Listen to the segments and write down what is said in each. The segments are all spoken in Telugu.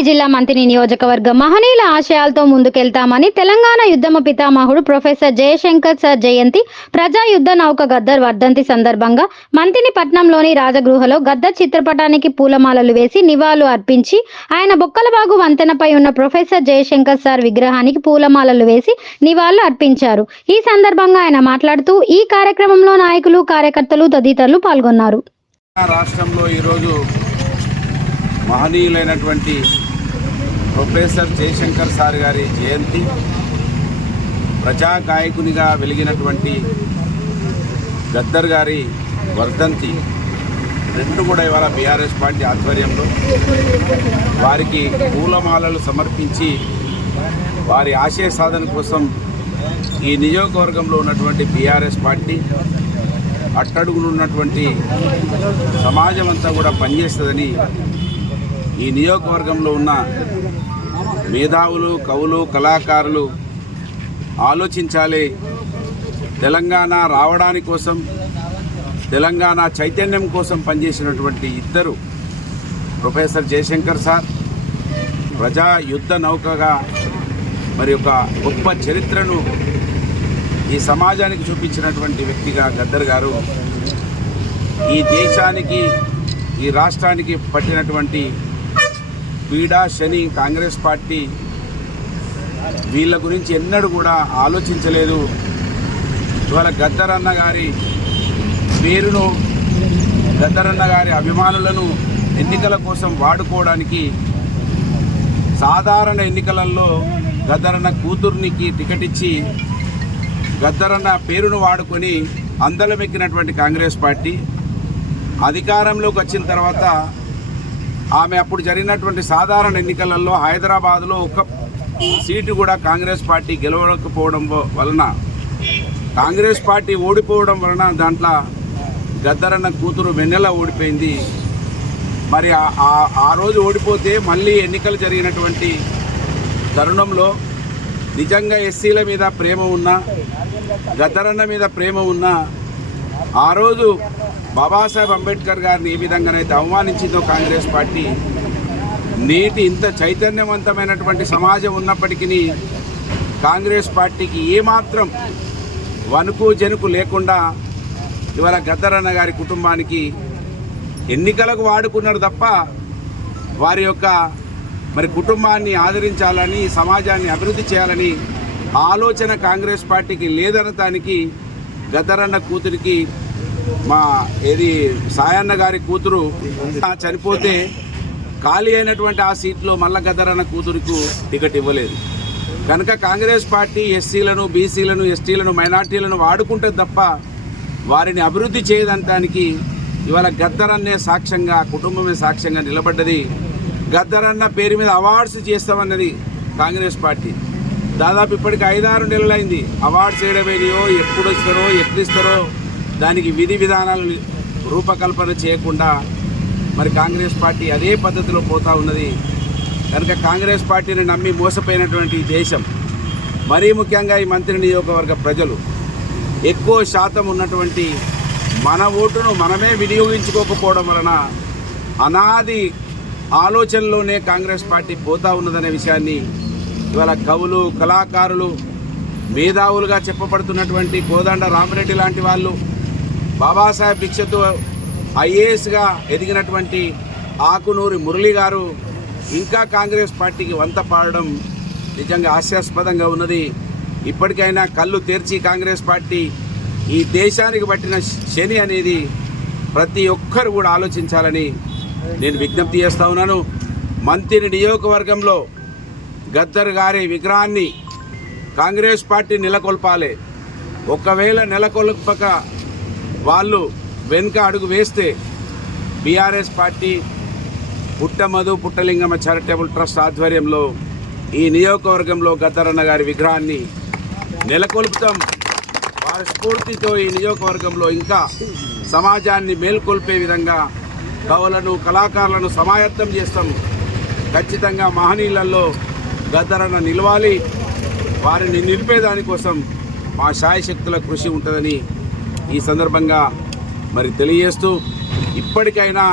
పెద్దపల్లి జిల్లా మంత్రి నియోజకవర్గం మహనీయుల ఆశయాలతో ముందుకెళ్తామని తెలంగాణ యుద్ధమ పితామహుడు ప్రొఫెసర్ జయశంకర్ సార్ జయంతి ప్రజా యుద్ధ నౌక గద్దర్ వర్ధంతి సందర్భంగా మంతిని పట్నంలోని రాజగృహలో గద్దర్ చిత్రపటానికి పూలమాలలు వేసి నివాళులు అర్పించి ఆయన బొక్కలబాగు వంతెనపై ఉన్న ప్రొఫెసర్ జయశంకర్ సార్ విగ్రహానికి పూలమాలలు వేసి నివాళులు అర్పించారు. ఈ సందర్భంగా ఆయన మాట్లాడుతూ ఈ కార్యక్రమంలో నాయకులు, కార్యకర్తలు తదితరులు పాల్గొన్నారు. రాష్ట్రంలో ఈరోజు మహనీయులైనటువంటి ప్రొఫెసర్ జయశంకర్ సార్ గారి జయంతి, ప్రజాగాయకునిగా వెలిగినటువంటి గద్దర్ గారి వర్ధంతి రెండు కూడా ఇవాళ బీఆర్ఎస్ పార్టీ ఆధ్వర్యంలో వారికి పూలమాలలు సమర్పించి వారి ఆశయ సాధన కోసం ఈ నియోజకవర్గంలో ఉన్నటువంటి బీఆర్ఎస్ పార్టీ అట్టడుగులు ఉన్నటువంటి సమాజం అంతా కూడా పనిచేస్తుందని ఈ నియోజకవర్గంలో ఉన్న మేధావులు, కవులు, కళాకారులు ఆలోచించాలి. తెలంగాణ రావడానికి కోసం, తెలంగాణ చైతన్యం కోసం పనిచేసినటువంటి ఇద్దరు ప్రొఫెసర్ జయశంకర్ సార్ ప్రజా యుద్ధ నౌకగా మరి ఒక గొప్ప చరిత్రను ఈ సమాజానికి చూపించినటువంటి వ్యక్తిగా గద్దర్ గారు ఈ దేశానికి, ఈ రాష్ట్రానికి పట్టినటువంటి పీడా శని కాంగ్రెస్ పార్టీ వీళ్ళ గురించి ఎన్నడూ కూడా ఆలోచించలేదు. ఇవాళ గద్దర్ అన్న గారి పేరును, గద్దర్ అన్న గారి అభిమానులను ఎన్నికల కోసం వాడుకోవడానికి సాధారణ ఎన్నికలలో గద్దర్ అన్న కూతుర్నికి టికెట్ ఇచ్చి గద్దర్ అన్న పేరును వాడుకొని అందలమెక్కినటువంటి కాంగ్రెస్ పార్టీ అధికారంలోకి వచ్చిన తర్వాత ఆమె అప్పుడు జరిగినటువంటి సాధారణ ఎన్నికలలో హైదరాబాద్లో ఒక సీటు కూడా కాంగ్రెస్ పార్టీ గెలవకపోవడం వలన, కాంగ్రెస్ పార్టీ ఓడిపోవడం వలన దాంట్లో గద్దర్ అన్న కూతురు వెన్నెల ఓడిపోయింది. మరి ఆ రోజు ఓడిపోతే మళ్ళీ ఎన్నికలు జరిగినటువంటి తరుణంలో నిజంగా ఎస్సీల మీద ప్రేమ ఉన్నా, గద్దర్ అన్న మీద ప్రేమ ఉన్నా, ఆ రోజు బాబాసాహెబ్ అంబేద్కర్ గారిని ఏ విధంగానైతే అవమానించిందో కాంగ్రెస్ పార్టీ, నేటి ఇంత చైతన్యవంతమైనటువంటి సమాజం ఉన్నప్పటికీ కాంగ్రెస్ పార్టీకి ఏమాత్రం వణుకు జనుకు లేకుండా ఇవాళ గద్దర్ అన్న గారి కుటుంబానికి ఎన్నికలకు వాడుకున్నారు తప్ప వారి యొక్క మరి కుటుంబాన్ని ఆదరించాలని, సమాజాన్ని అభివృద్ధి చేయాలని ఆలోచన కాంగ్రెస్ పార్టీకి లేదనటానికి గద్దర్ అన్న కూతురికి సాయన్న గారి కూతురు చనిపోతే ఖాళీ అయినటువంటి ఆ సీట్లో మళ్ళా గద్దర్ అన్న కూతురుకు టికెట్ ఇవ్వలేదు. కనుక కాంగ్రెస్ పార్టీ ఎస్సీలను, బీసీలను, ఎస్టీలను, మైనార్టీలను వాడుకుంటే తప్ప వారిని అభివృద్ధి చేయదంటానికి ఇవాళ గద్దర్ అన్నే సాక్ష్యంగా, కుటుంబమే సాక్ష్యంగా నిలబడ్డది. గద్దర్ అన్న పేరు మీద అవార్డ్స్ చేస్తామన్నది కాంగ్రెస్ పార్టీ. దాదాపు ఇప్పటికి 5-6 నెలలైంది. అవార్డ్స్ ఏడవేయో, ఎప్పుడు ఇస్తారో, ఎట్లు ఇస్తారో దానికి విధి విధానాలు రూపకల్పన చేయకుండా మరి కాంగ్రెస్ పార్టీ అదే పద్ధతిలో పోతూ ఉన్నది. కనుక కాంగ్రెస్ పార్టీని నమ్మి మోసపోయినటువంటి దేశం, మరీ ముఖ్యంగా ఈ మంత్రి నియోజకవర్గ ప్రజలు ఎక్కువ శాతం ఉన్నటువంటి మన ఓటును మనమే వినియోగించుకోకపోవడం వలన అనాది ఆలోచనలోనే కాంగ్రెస్ పార్టీ పోతా ఉన్నదనే విషయాన్ని ఇవాళ కవులు, కళాకారులు, మేధావులుగా చెప్పబడుతున్నటువంటి కోదండ రామిరెడ్డి లాంటి వాళ్ళు, బాబాసాహెబ్ భిక్షతో ఐఏఎస్గా ఎదిగినటువంటి ఆకునూరి మురళి గారు ఇంకా కాంగ్రెస్ పార్టీకి వంత పాడడం నిజంగా హాస్యాస్పదంగా ఉన్నది. ఇప్పటికైనా కళ్ళు తెరిచి కాంగ్రెస్ పార్టీ ఈ దేశానికి పట్టిన శని అనేది ప్రతి ఒక్కరు కూడా ఆలోచించాలని నేను విజ్ఞప్తి చేస్తూ ఉన్నాను. మంత్రి నియోజకవర్గంలో గద్దర్ గారి విగ్రహాన్ని కాంగ్రెస్ పార్టీ నెలకొల్పాలి. ఒకవేళ నెలకొల్పక వాళ్ళు వెనుక అడుగు వేస్తే BRS party Puttamadhu Puttalingamma charitable trust ఆధ్వర్యంలో ఈ నియోజకవర్గంలో గద్దర్ అన్న గారి విగ్రహాన్ని నెలకొల్పుతాం. వారి స్ఫూర్తితో ఈ నియోజకవర్గంలో ఇంకా సమాజాన్ని మేల్కొల్పే విధంగా కవులను, కళాకారులను సమాయత్తం చేస్తాం. ఖచ్చితంగా మహనీయులలో గద్దర్ అన్న నిలవాలి. వారిని నిలిపేదానికోసం మా శాయశక్తుల కృషి ఉంటుందని ఈ సందర్భంగా మరి తెలియజేస్తూ, ఇప్పటికైనా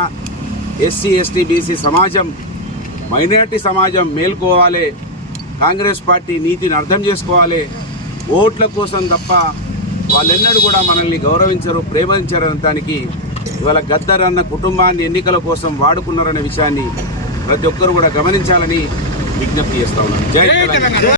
ఎస్సీ, ఎస్టీ, బీసీ సమాజం మైనారిటీ సమాజం మేల్కోవాలి, కాంగ్రెస్ పార్టీ నీతిని అర్థం చేసుకోవాలి. ఓట్ల కోసం తప్ప వాళ్ళెన్నడూ కూడా మనల్ని గౌరవించరు, ప్రేమించరు అనడానికి ఇవాళ గద్దర్ అన్న కుటుంబాన్ని ఎన్నికల కోసం వాడుకున్నారనే విషయాన్ని ప్రతి ఒక్కరు కూడా గమనించాలని విజ్ఞప్తి చేస్తా ఉన్నాను. జై తెలంగాణ.